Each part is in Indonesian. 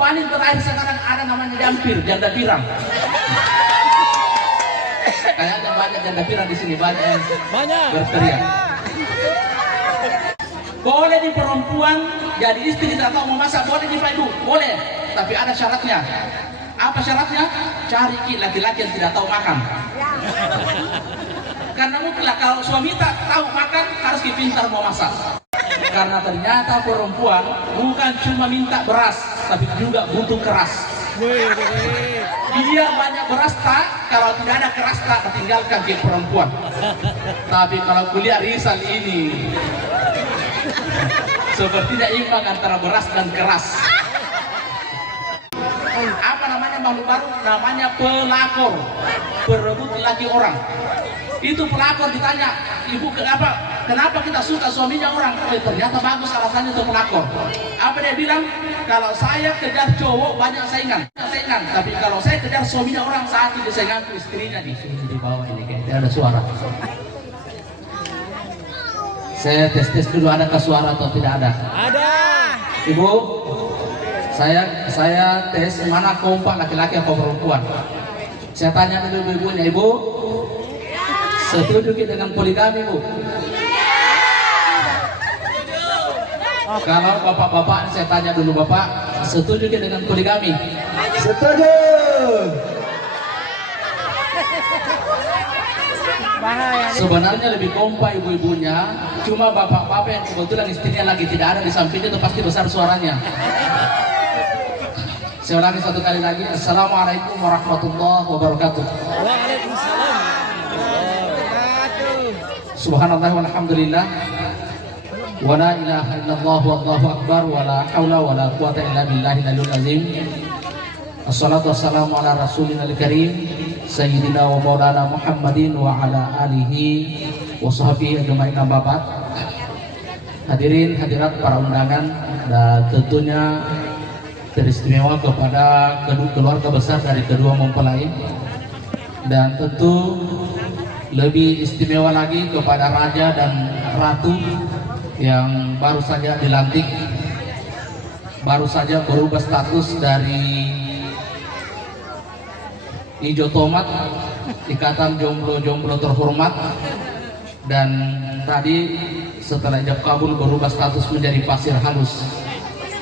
paling terakhir sekarang ada namanya jampir, janda pirang. Kayaknya banyak janda pirang di sini, banyak yang berteriak. Boleh di perempuan jadi istri tidak tahu memasak, boleh di Pak Ibu, boleh. Tapi ada syaratnya. Apa syaratnya? Cari laki-laki yang tidak tahu makan. Karena mutlak kalau suami tak tahu makan harus pintar mau masak. Karena ternyata perempuan bukan cuma minta beras, tapi juga butuh keras. Dia banyak beras tak, kalau tidak ada keras tak tinggalkan ke perempuan. Tapi kalau kuliah Rizal ini sepertinya imbang antara beras dan keras. Apa namanya makhluk baru? Namanya pelakor, perebut laki orang. Itu pelakor ditanya, ibu kenapa kita suka suaminya orang? Ternyata bagus alasannya untuk pelakor. Apa dia bilang? Kalau saya kejar cowok banyak saingan. Tapi kalau saya kejar suaminya orang, satu sainganku istrinya di sini di bawah ini kayaknya ada suara. Saya tes dulu adakah suara atau tidak ada? Ada. Ibu, saya tes mana kompak laki-laki atau perempuan. Saya tanya dulu ibunya, ibu, setuju dengan poligami, Bu? Kalau bapak-bapak, saya tanya dulu bapak, setuju dengan poligami? Setuju. Sebenarnya lebih kompak ibu-ibunya, cuma bapak-bapak yang kebetulan istrinya lagi tidak ada di sampingnya itu pasti besar suaranya. Saya ulangi satu kali lagi. Assalamualaikum warahmatullahi wabarakatuh. Waalaikumsalam. Subhanallah walhamdulillah wa la ilaha illallah wallahu akbar wa la haula wa la quwata illa billahil aliyyil azim. Assalatu wassalamu ala rasulil karim sayyidina wa maulana Muhammadin wa ala alihi wa sahbihi ajma'in, amma ba'd. Hadirin hadirat para undangan, dan tentunya teristimewa kepada keluarga besar dari kedua mempelai, dan tentu lebih istimewa lagi kepada raja dan ratu yang baru saja dilantik, baru saja berubah status dari hijau tomat, ikatan jomblo-jomblo terhormat, dan tadi setelah ijab kabul berubah status menjadi pasir halus,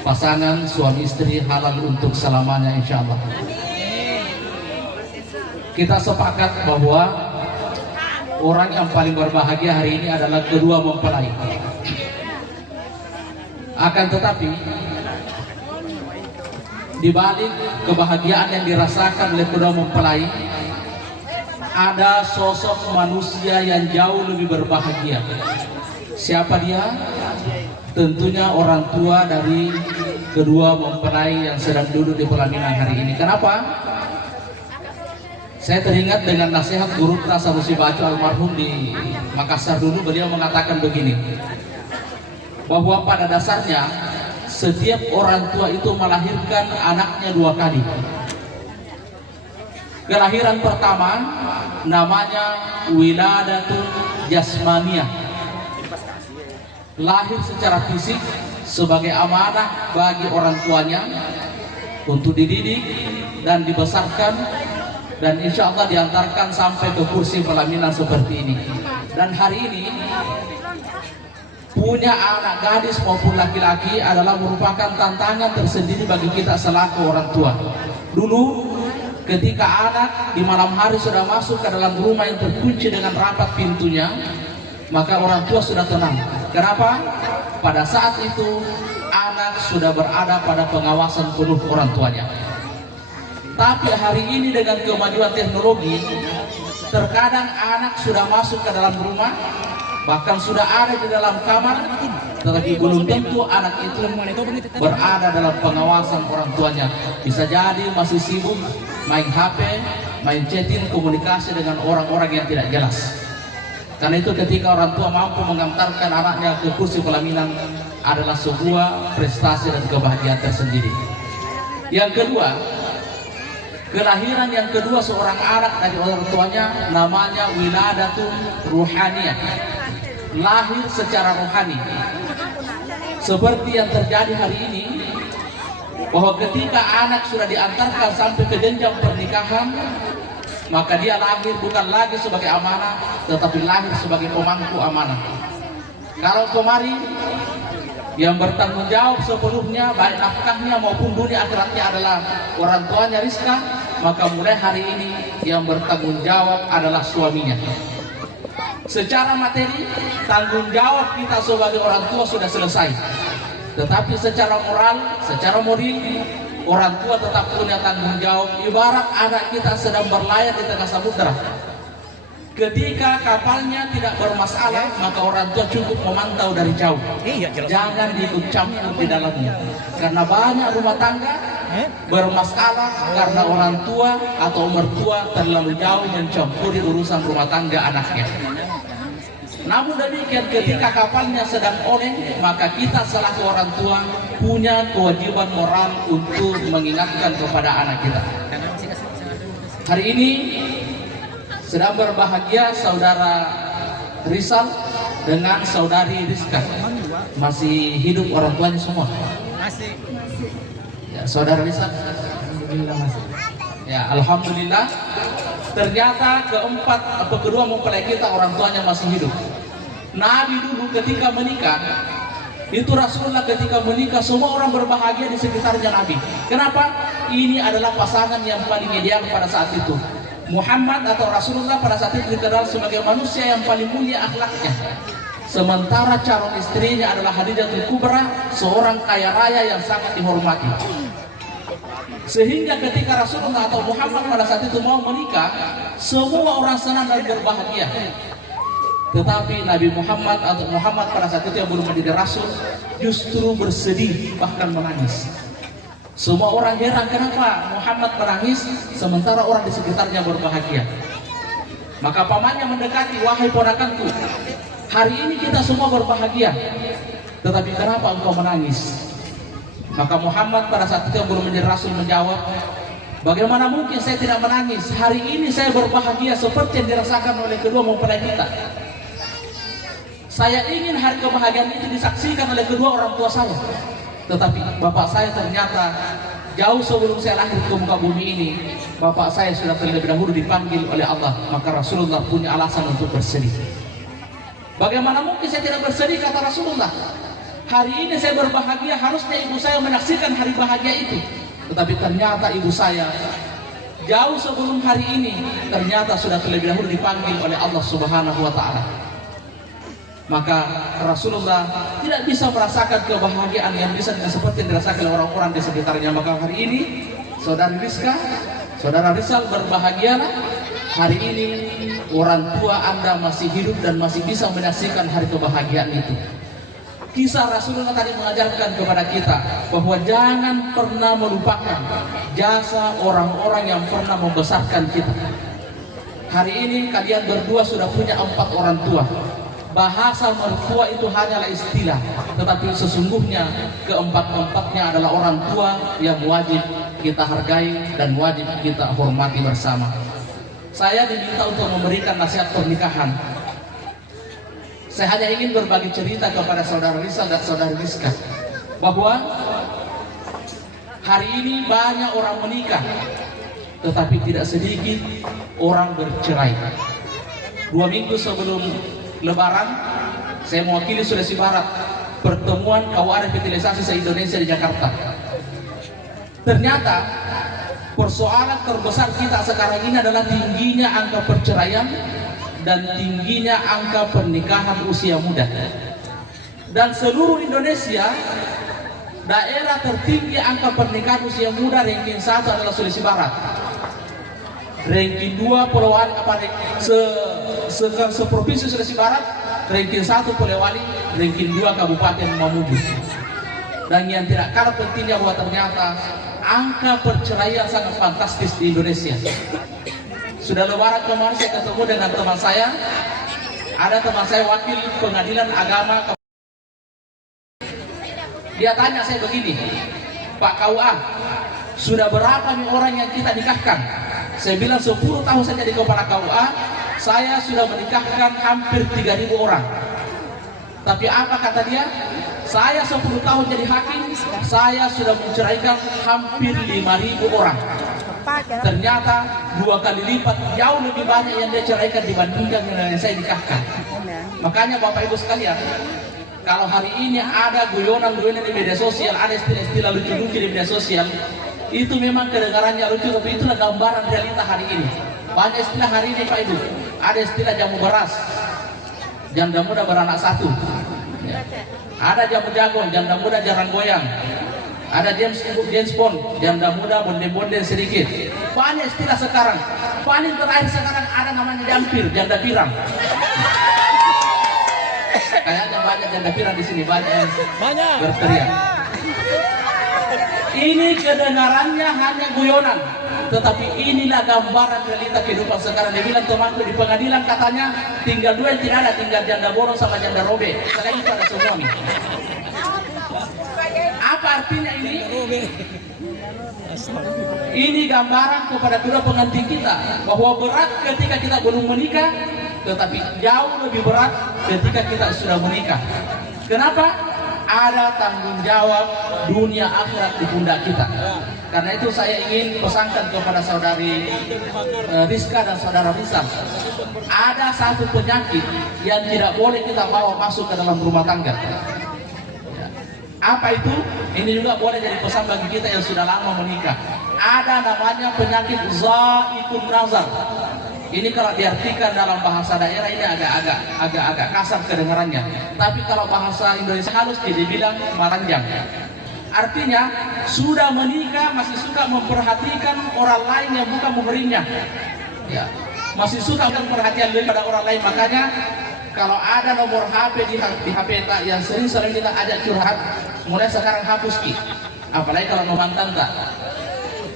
pasangan suami istri halal untuk selamanya insyaallah. Kita sepakat bahwa orang yang paling berbahagia hari ini adalah kedua mempelai. Akan tetapi di balik kebahagiaan yang dirasakan oleh kedua mempelai, ada sosok manusia yang jauh lebih berbahagia. Siapa dia? Tentunya orang tua dari kedua mempelai yang sedang duduk di pelaminan hari ini. Kenapa? Saya teringat dengan nasihat Guru Sanusi Baco almarhum di Makassar dulu. Beliau mengatakan begini, bahwa pada dasarnya setiap orang tua itu melahirkan anaknya dua kali. Kelahiran pertama namanya wiladatun jasmaniyah, lahir secara fisik sebagai amanah bagi orang tuanya untuk dididik dan dibesarkan, dan insya Allah diantarkan sampai ke kursi pelaminan seperti ini. Dan hari ini punya anak gadis maupun laki-laki adalah merupakan tantangan tersendiri bagi kita selaku orang tua. Dulu ketika anak di malam hari sudah masuk ke dalam rumah yang terkunci dengan rapat pintunya, maka orang tua sudah tenang. Kenapa? Pada saat itu anak sudah berada pada pengawasan penuh orang tuanya. Tapi hari ini dengan kemajuan teknologi, terkadang anak sudah masuk ke dalam rumah, bahkan sudah ada di dalam kamar, tetapi belum tentu anak itu berada dalam pengawasan orang tuanya. Bisa jadi masih sibuk main HP, main chatting, komunikasi dengan orang-orang yang tidak jelas. Karena itu ketika orang tua mampu mengantarkan anaknya ke kursi pelaminan adalah sebuah prestasi dan kebahagiaan tersendiri. Yang kedua, kelahiran yang kedua seorang anak dari orang tuanya namanya wiladatun ruhaniyah, lahir secara rohani. Seperti yang terjadi hari ini, bahwa ketika anak sudah diantarkan sampai ke jenjang pernikahan, maka dia lahir bukan lagi sebagai amanah, tetapi lahir sebagai pemangku amanah. Kalau kemarin yang bertanggung jawab sepenuhnya baik nafkahnya maupun dunia akhiratnya adalah orang tuanya Rizka, maka mulai hari ini yang bertanggung jawab adalah suaminya. Secara materi tanggung jawab kita sebagai orang tua sudah selesai, tetapi secara moral, secara moral, orang tua tetap punya tanggung jawab. Ibarat anak kita sedang berlayar di tengah samudera, ketika kapalnya tidak bermasalah, maka orang tua cukup memantau dari jauh. Jangan diikut campur di dalamnya. Karena banyak rumah tangga bermasalah karena orang tua atau mertua terlalu jauh mencampuri urusan rumah tangga anaknya. Namun demikian, ketika kapalnya sedang oleng, maka kita selaku orang tua punya kewajiban moral untuk mengingatkan kepada anak kita. Hari ini sedang berbahagia saudara Rizal dengan saudari Rizka. Masih hidup orang tuanya semua? Masih. Ya, saudara Rizal? Alhamdulillah masih. Ya, alhamdulillah. Ternyata kedua mempelai kita orang tuanya masih hidup. Nabi dulu ketika menikah, itu Rasulullah ketika menikah semua orang berbahagia di sekitarnya Nabi. Kenapa? Ini adalah pasangan yang paling ideal pada saat itu. Muhammad atau Rasulullah pada saat itu dikenal sebagai manusia yang paling mulia akhlaknya. Sementara calon istrinya adalah Khadijatul Kubra, seorang kaya raya yang sangat dihormati. Sehingga ketika Rasulullah atau Muhammad pada saat itu mau menikah, semua orang senang dan berbahagia. Tetapi Nabi Muhammad atau Muhammad pada saat itu yang belum menjadi Rasul justru bersedih, bahkan menangis. Semua orang heran kenapa Muhammad menangis sementara orang di sekitarnya berbahagia. Maka pamannya mendekati, wahai ponakanku, hari ini kita semua berbahagia, tetapi kenapa engkau menangis? Maka Muhammad pada saat itu yang belum menjadi Rasul menjawab, bagaimana mungkin saya tidak menangis? Hari ini saya berbahagia seperti yang dirasakan oleh kedua mempelai kita. Saya ingin hari kebahagiaan itu disaksikan oleh kedua orang tua saya. Tetapi bapak saya ternyata jauh sebelum saya lahir ke muka bumi ini, bapak saya sudah terlebih dahulu dipanggil oleh Allah. Maka Rasulullah punya alasan untuk bersedih. Bagaimana mungkin saya tidak bersedih, kata Rasulullah. Hari ini saya berbahagia, harusnya ibu saya menyaksikan hari bahagia itu. Tetapi ternyata ibu saya jauh sebelum hari ini ternyata sudah terlebih dahulu dipanggil oleh Allah Subhanahu wa Ta'ala. Maka Rasulullah tidak bisa merasakan kebahagiaan yang bisa seperti yang dirasakan oleh orang-orang di sekitarnya. Maka hari ini saudari Rizka, saudara Rizal, berbahagialah. Hari ini orang tua Anda masih hidup dan masih bisa menyaksikan hari kebahagiaan itu. Kisah Rasulullah tadi mengajarkan kepada kita bahwa jangan pernah melupakan jasa orang-orang yang pernah membesarkan kita. Hari ini kalian berdua sudah punya 4 orang tua. Bahasa mertua itu hanyalah istilah, tetapi sesungguhnya keempat-empatnya adalah orang tua yang wajib kita hargai dan wajib kita hormati bersama. Saya diminta untuk memberikan nasihat pernikahan. Saya hanya ingin berbagi cerita kepada saudara Rizal dan saudara Rizka bahwa hari ini banyak orang menikah, tetapi tidak sedikit orang bercerai. 2 minggu sebelum Lebaran, saya mewakili Sulawesi Barat pertemuan KUA Revitalisasi se-Indonesia di Jakarta. Ternyata persoalan terbesar kita sekarang ini adalah tingginya angka perceraian dan tingginya angka pernikahan usia muda. Dan seluruh Indonesia, daerah tertinggi angka pernikahan usia muda ranking 1 adalah Sulawesi Barat. Ranking 2 Polewali, seprovinsi Sulawesi Barat, ranking 1 Polewali, ranking 2 Kabupaten Mamuju. Dan yang tidak kalah pentingnya bahwa ternyata angka perceraian sangat fantastis di Indonesia. Sudah Lebaran kemarin saya ketemu dengan teman saya, ada teman saya wakil pengadilan agama. Dia tanya saya begini, Pak KUA, sudah berapa nih orang yang kita nikahkan? Saya bilang 10 tahun saya jadi kepala KUA, saya sudah menikahkan hampir 3.000 orang. Tapi apa kata dia? Saya 10 tahun jadi hakim, saya sudah menceraikan hampir 5.000 orang. Ternyata 2 kali lipat jauh lebih banyak yang dia ceraikan dibandingkan dengan yang saya nikahkan. Makanya Bapak Ibu sekalian, kalau hari ini ada guyonan-guyonan di media sosial, ada istilah-istilah lucu-lucu di media sosial, itu memang kedengarannya lucu, tapi itulah gambaran realita hari ini. Banyak istilah hari ini Pak Ibu. Ada istilah jamu beras, janda muda beranak 1. Ada jamu jagung, janda muda jarang goyang. Ada James Bond, janda muda bonde-bonde sedikit. Banyak istilah sekarang. Paling terakhir sekarang ada namanya jampir, janda pirang. Kayaknya banyak janda pirang di sini, banyak yang berteriak. Ini kedengarannya hanya guyonan, tetapi inilah gambaran realita kehidupan sekarang. Dia bilang temanku di pengadilan katanya tinggal 2 yang tidak ada, tinggal janda borong sama janda robe. Sekarang itu ada semua nih. Apa artinya ini? Ini gambaran kepada kedua pengantin kita bahwa berat ketika kita belum menikah, tetapi jauh lebih berat ketika kita sudah menikah. Kenapa? Ada tanggung jawab dunia akhirat di pundak kita. Karena itu saya ingin pesankan kepada saudari Rizka dan saudara Rizal, ada satu penyakit yang tidak boleh kita bawa masuk ke dalam rumah tangga. Apa itu? Ini juga boleh jadi pesan bagi kita yang sudah lama menikah. Ada namanya penyakit zaikun nazar. Ini kalau diartikan dalam bahasa daerah ini agak kasar kedengarannya. Tapi kalau bahasa Indonesia halus dibilang maranjang. Artinya sudah menikah masih suka memperhatikan orang lain yang bukan muhrimnya. Ya, masih suka perhatian lebih pada orang lain. Makanya kalau ada nomor HP di HP yang sering-sering kita ajak curhat, mulai sekarang hapus ki. Apalagi kalau mau mantan tak.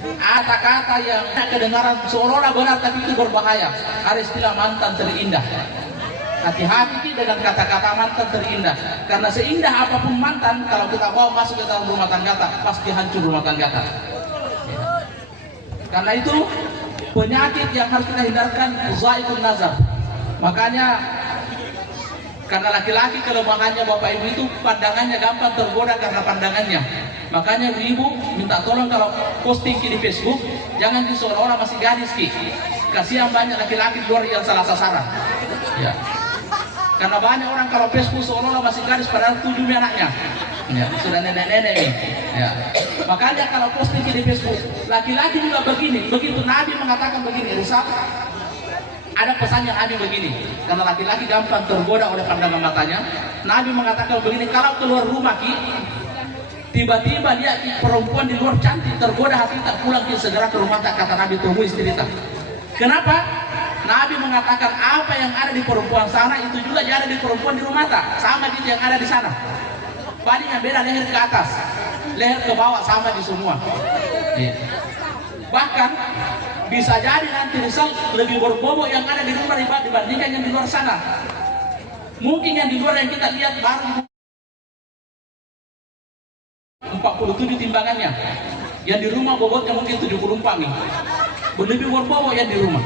Kata-kata yang kedengaran seolah-olah benar tapi itu berbahaya. Ada istilah mantan terindah. Hati-hati dengan kata-kata mantan terindah. Karena seindah apapun mantan, kalau kita bawa masuk ke dalam rumah tangga kita, pasti hancur rumah tangga kita. Karena itu penyakit yang harus kita hindarkan, zaikun nazar. Makanya karena laki-laki kelemahannya Bapak Ibu itu pandangannya gampang tergoda karena pandangannya. Makanya ibu minta tolong kalau posting di Facebook jangan di seolah-olah masih gadis ki. Kasihan banyak laki-laki di luar yang salah sasaran. Ya. Karena banyak orang kalau Facebook seolah-olah masih gadis padahal 7 anaknya. Ya, sudah nenek-nenek nih. Ya. Makanya kalau posting di Facebook, laki-laki juga begini. Begitu Nabi mengatakan begini, Rizal, ada pesannya Nabi begini. Karena laki-laki gampang tergoda oleh pandangan matanya. Nabi mengatakan begini, kalau keluar rumah ki, tiba-tiba lihat perempuan di luar cantik, tergoda hati tak pulang ki, segera ke rumah tak, kata Nabi, temui istri tak. Kenapa? Nabi mengatakan apa yang ada di perempuan sana itu juga ada di perempuan di rumah tak, sama gitu yang ada di sana. Paling yang beda leher ke atas, leher ke bawah sama di semua. Ya. Bahkan bisa jadi nanti Rizal lebih berbobot yang ada di rumah dibandingkan yang di luar sana. Mungkin yang di luar yang kita lihat baru 47 timbangannya, yang di rumah bobotnya mungkin 74 nih. Lebih berbobot yang di rumah.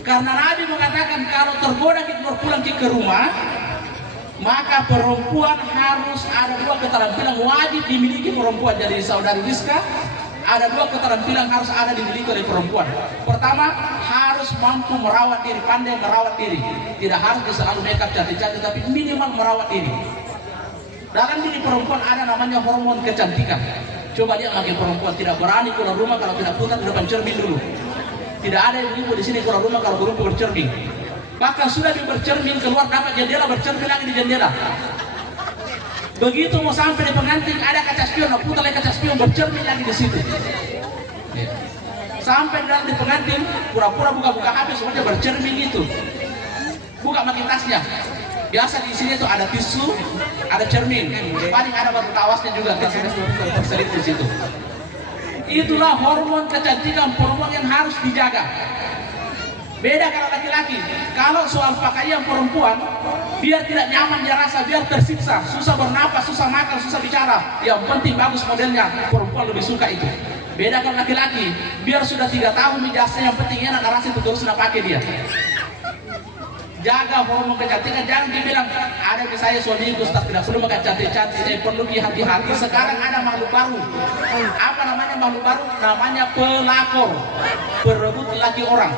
Karena Nabi mengatakan kalau tergoda kita berpulang ke rumah, maka perempuan harus ada 2 keterampilan wajib dimiliki perempuan. Jadi saudari Rizka, ada 2 keterampilan harus ada dimiliki oleh perempuan. Pertama, harus mampu merawat diri, pandai merawat diri. Tidak harus selalu makeup cantik-cantik, tapi minimal merawat diri. Dalam diri perempuan ada namanya hormon kecantikan. Coba dia lagi perempuan tidak berani keluar rumah kalau tidak putar di depan cermin dulu. Tidak ada ibu-ibu di sini keluar rumah kalau belum bercermin. Bahkan sudah bercermin keluar dapat jendela, bercermin lagi di jendela. Begitu mau sampai di pengantin ada kaca spion, putar lagi kaca spion, bercermin lagi di situ. Sampai di pengantin pura-pura buka-buka HP semuanya bercermin itu. Buka makin tasnya. Biasa di sini tuh ada tisu, ada cermin, paling ada batu tawasnya juga terselip di situ. Itulah hormon kecantikan perempuan yang harus dijaga. Beda kalau laki-laki. Kalau soal pakaian perempuan, biar tidak nyaman dia rasa, biar tersiksa, susah bernapas, susah makan, susah bicara. Yang penting bagus modelnya, perempuan lebih suka itu. Beda kalau laki-laki, biar sudah 3 tahun ijazah yang penting enak rasa itu terus nak pakai dia. jaga hormon kecantikan. Jangan dibilang ada misalnya suami Ustaz tidak perlu pakai cantik-cantik, perlu hati-hati. Sekarang ada makhluk baru. Apa namanya makhluk baru? Namanya pelakor, perebut laki orang.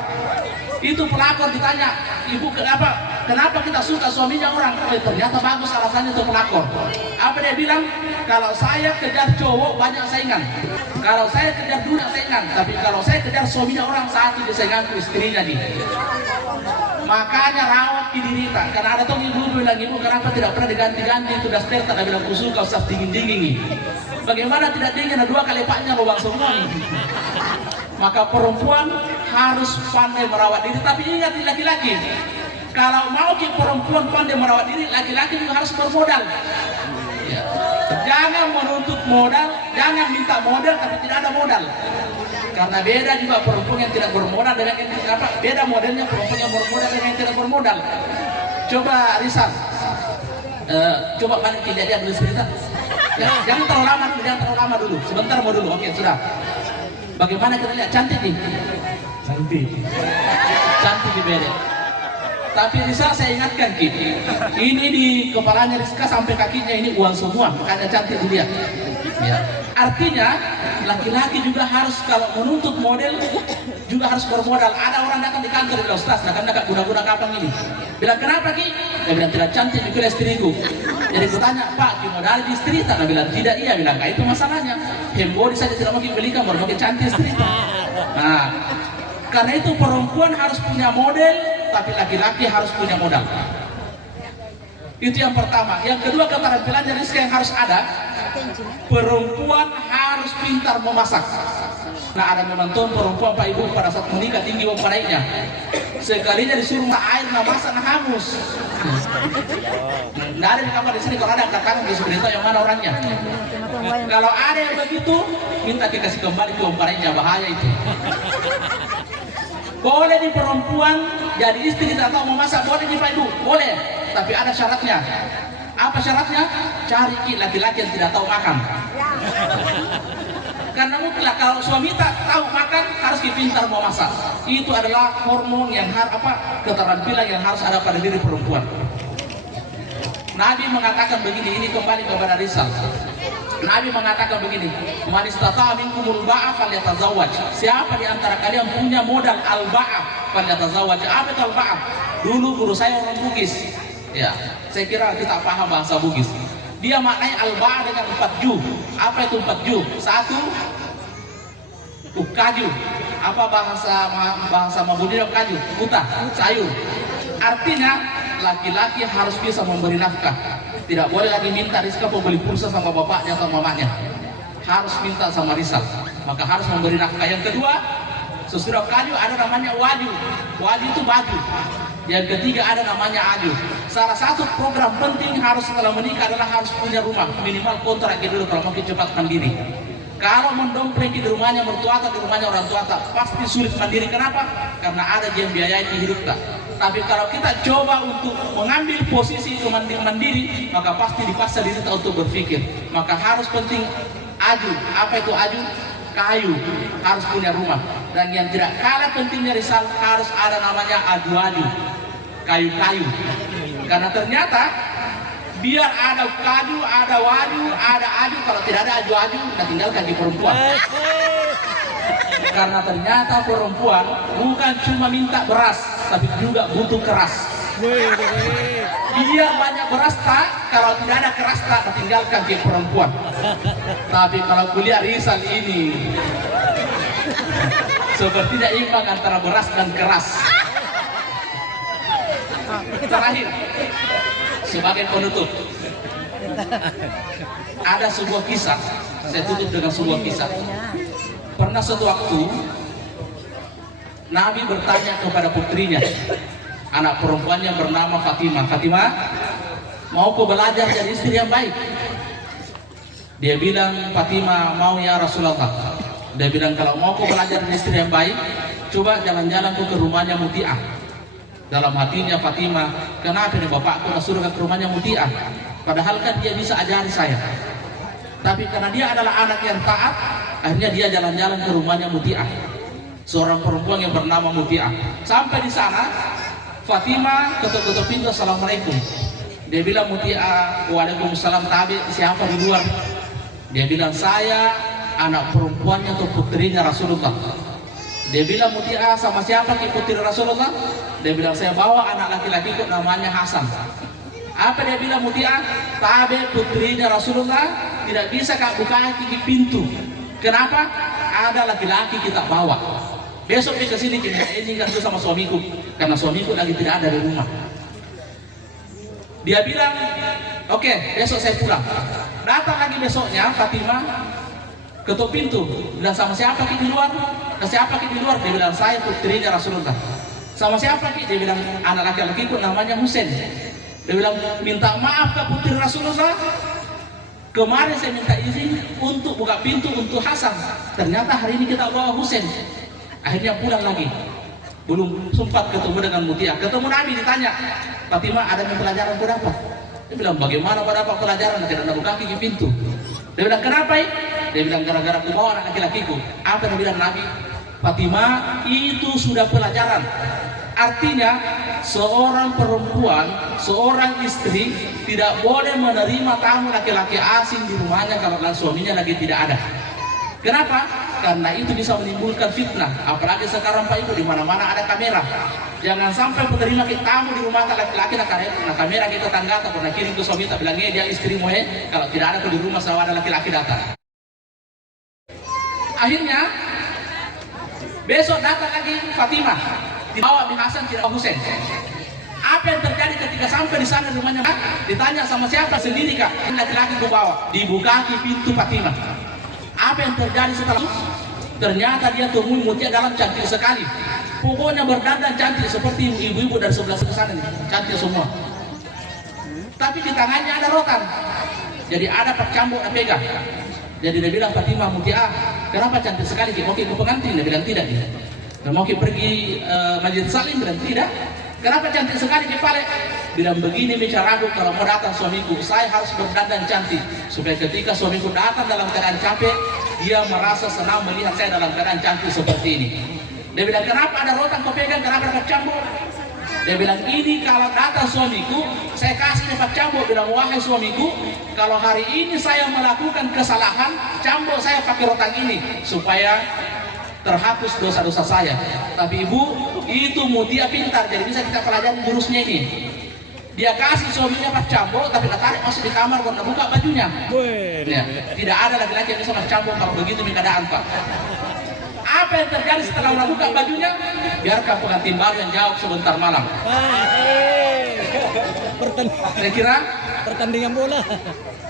Itu pelakor ditanya, ibu kenapa kita suka suaminya orang? Ternyata bagus alasannya itu pelakor. Apa dia bilang? Kalau saya kejar cowok banyak saingan, kalau saya kejar dunia saingan, tapi kalau saya kejar suaminya orang satu sainganku istrinya nih. Makanya rawat diderita. Karena ada tuh ibu bilang, ibu kenapa tidak pernah diganti-ganti tugas terta? Dia bilang kusuka usah dingin-dingin. Bagaimana tidak dingin? Ada 2 kali lipatnya lubang semua nih. Maka perempuan harus pandai merawat diri. Tapi ingat laki-laki, kalau mau perempuan pandai merawat diri, laki-laki juga harus bermodal. Ya. Jangan menuntut modal, jangan minta modal tapi tidak ada modal. Karena beda juga perempuan yang tidak bermodal dengan yang apa? Beda modelnya perempuan yang bermodal dengan yang tidak bermodal. Coba Rizal, coba balik kejadian dulu cerita. Ya, jangan terlalu lama dulu. Sebentar mau dulu. Oke, sudah. Bagaimana kita lihat? Cantik nih. Cantik di beda. Tapi Rizal saya ingatkan ini di kepalanya Rizka sampai kakinya ini uang semua, makanya cantik dilihat. Ya. Artinya laki-laki juga harus kalau menuntut model juga harus bermodal. Ada orang datang di kantor bilang, Ustaz, nak guna-guna kapang ini. Bilang kenapa Ki? Dia bilang tidak cantik juga istriku. Jadi aku tanya, Pak, di modal di istri tak? Dia bilang tidak. Iya, bilang itu masalahnya. Hembodi saja tidak mungkin belikan, baru makin cantik istri. Nah, karena itu perempuan harus punya model, tapi laki-laki harus punya modal. Itu yang pertama. Yang kedua, keterampilan Rizka yang harus ada. Perempuan harus pintar memasak. Nah, ada menonton perempuan Pak Ibu pada saat menikah tinggi pompa naiknya. Sekalinya disuruh air, masak, hangus. Nggak ada di kamar di sini. Kalau ada katakan di berita yang mana orangnya. Kalau ada yang begitu, minta dikasih kembali ke pompa naiknya, bahaya itu. Boleh di perempuan jadi istri tidak tahu memasak, boleh di Pak Ibu, boleh. Tapi ada syaratnya. Apa syaratnya? Cari laki-laki yang tidak tahu makan. Karena mutlak kalau suami tak tahu makan harus dipintar mau masak. Itu adalah hormon yang keterampilan yang harus ada pada diri perempuan. Nabi mengatakan begini, ini kembali kepada Rizal. Nabi mengatakan begini, man istata'a minkumul ba'a falyatazawwaj. Siapa di antara kalian punya modal al-ba'a falyatazawwaj. Apa itu al-ba'a? Dulu guru saya orang Bugis. Ya, saya kira kita paham bahasa Bugis. Dia maknai al-ba'a dengan 4 ju. Apa itu 4 ju? 1 kaju. Apa bahasa Mabudira kaju? Utah, sayur. Artinya laki-laki harus bisa memberi nafkah. Tidak boleh lagi minta Rizka membeli pulsa sama bapaknya atau mamanya. Harus minta sama Rizal. Maka harus memberi nafkah. Yang kedua, sesudah kaju ada namanya waju. Waju itu baju. Yang ketiga ada namanya aju. Salah satu program penting harus setelah menikah adalah harus punya rumah. Minimal kontrak dulu kalau mau cepat mandiri. Kalau mendompleng di rumahnya mertua atau di rumahnya orang tua pasti sulit mandiri. Kenapa? Karena ada yang biayai di hidup tak. Tapi kalau kita coba untuk mengambil posisi mandiri, maka pasti dipaksa diri kita untuk berpikir. Maka harus penting aju. Apa itu aju? Kayu. Harus punya rumah. Dan yang tidak kalah pentingnya Rizal, harus ada namanya aju-aju. Kayu-kayu. Karena ternyata biar ada kaju, ada waju, ada aju, kalau tidak ada aju-aju, kita tinggalkan di perempuan. Karena ternyata perempuan bukan cuma minta beras, tapi juga butuh keras. Dia banyak beras tak, kalau tidak ada keras tak, tinggalkan di perempuan. Tapi kalau kuliah Rizal ini sepertinya imbang antara beras dan keras. Terakhir, sebagai penutup, ada sebuah kisah. Saya tutup dengan sebuah kisah. Pernah suatu waktu Nabi bertanya kepada putrinya, anak perempuannya bernama Fatimah. Fatimah, mau kau belajar jadi istri yang baik? Dia bilang, Fatimah, mau ya Rasulullah. Dia bilang, kalau mau kau belajar jadi istri yang baik, coba jalan-jalan ke rumahnya Muti'ah. Dalam hatinya Fatimah, kenapa nih bapakku suruh ke rumahnya Muti'ah? Padahal kan dia bisa ajari saya. Tapi karena dia adalah anak yang taat, akhirnya dia jalan-jalan ke rumahnya Muti'ah, seorang perempuan yang bernama Muti'ah. Sampai di sana, Fatimah ketuk-ketuk pintu, assalamualaikum. Dia bilang Mutia, waalaikumsalam. Tabi, siapa di luar? Dia bilang, saya anak perempuannya atau putrinya Rasulullah. Dia bilang, Mutia, sama siapa ki putri Rasulullah? Dia bilang, saya bawa anak laki-lakiku namanya Hasan. Apa dia bilang Mutia? Tabe putrinya Rasulullah tidak bisa kak buka di pintu. Kenapa? Ada laki-laki kita bawa. Besok dia kesini ini kan sama suamiku, karena suamiku lagi tidak ada di rumah. Dia bilang, oke, besok saya pulang. Datang lagi besoknya, Fatimah ketuk pintu, bilang sama siapa ki di luar? Siapa ki di luar? Dia bilang, saya putrinya Rasulullah. Sama siapa ki? Dia bilang, anak laki-lakiku namanya Husain. Dia bilang, minta maaf ke putri Rasulullah. Kemarin saya minta izin untuk buka pintu untuk Hasan. Ternyata hari ini kita bawa Husain. Akhirnya pulang lagi. Belum sempat ketemu dengan Mutia. Ketemu Nabi, ditanya, Fatimah ada pelajaran berapa? Dia bilang, bagaimana berapa pelajaran? Tidak ada buka kaki pintu. Dia bilang, kenapa? Dia bilang, gara-gara aku bawa anak laki-lakiku. Apa yang bilang Nabi? Fatimah, itu sudah pelajaran. Artinya, seorang perempuan, seorang istri tidak boleh menerima tamu laki-laki asing di rumahnya kalau suaminya lagi tidak ada. Kenapa? Karena itu bisa menimbulkan fitnah. Apalagi sekarang Pak Ibu, di mana-mana ada kamera. Jangan sampai menerima tamu di rumah laki-laki, nah kamera kita tangga atau pernah kirim ke suami, tak bilangnya dia istrimu kalau tidak ada di rumah selalu ada laki-laki datang. Akhirnya besok datang lagi Fatimah, dibawa bin Hasan tidak Husain. Apa yang terjadi ketika sampai di sana rumahnya? Ditanya sama siapa? Sendiri kak. Laki-laki ku bawa. Dibuka pintu Fatimah. Apa yang terjadi setelah itu? Ternyata dia temui Mutia dalam cantik sekali. Pokoknya berdandan cantik seperti ibu-ibu dari sebelah sana nih, cantik semua. Tapi di tangannya ada rotan. Jadi ada percambuk yang pegang. Jadi dia bilang, Fatimah, Mutia, kenapa cantik sekali? Mau ke pengantin? Dia bilang tidak. Dia mau pergi majelis salim? Bilang tidak. Kenapa cantik sekali kepala? Bilang begini bicaraku, kalau mau datang suamiku, saya harus berdandan cantik supaya ketika suamiku datang dalam keadaan capek, dia merasa senang melihat saya dalam keadaan cantik seperti ini. Dia bilang, kenapa ada rotan kau pegang? Kenapa ada cambuk? Dia bilang, ini kalau datang suamiku, saya kasih dapat cambuk. Bilang, wahai suamiku, kalau hari ini saya melakukan kesalahan, cambuk saya pakai rotan ini supaya terhapus dosa-dosa saya. Tapi ibu, itu Mutia pintar, jadi bisa kita pelajari jurusnya ini. Dia kasih suaminya pas cambuk, tapi tarik masuk di kamar buat buka bajunya. Ya, tidak ada laki-laki yang bisa mas cambuk kalau begitu keadaan Pak. Apa yang terjadi setelah membuka bajunya? Biarkan pengantin baru yang jawab sebentar malam. Saya kira pertandingan bola.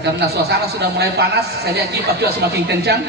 Karena suasana sudah mulai panas, saya lihat kipas juga semakin kencang.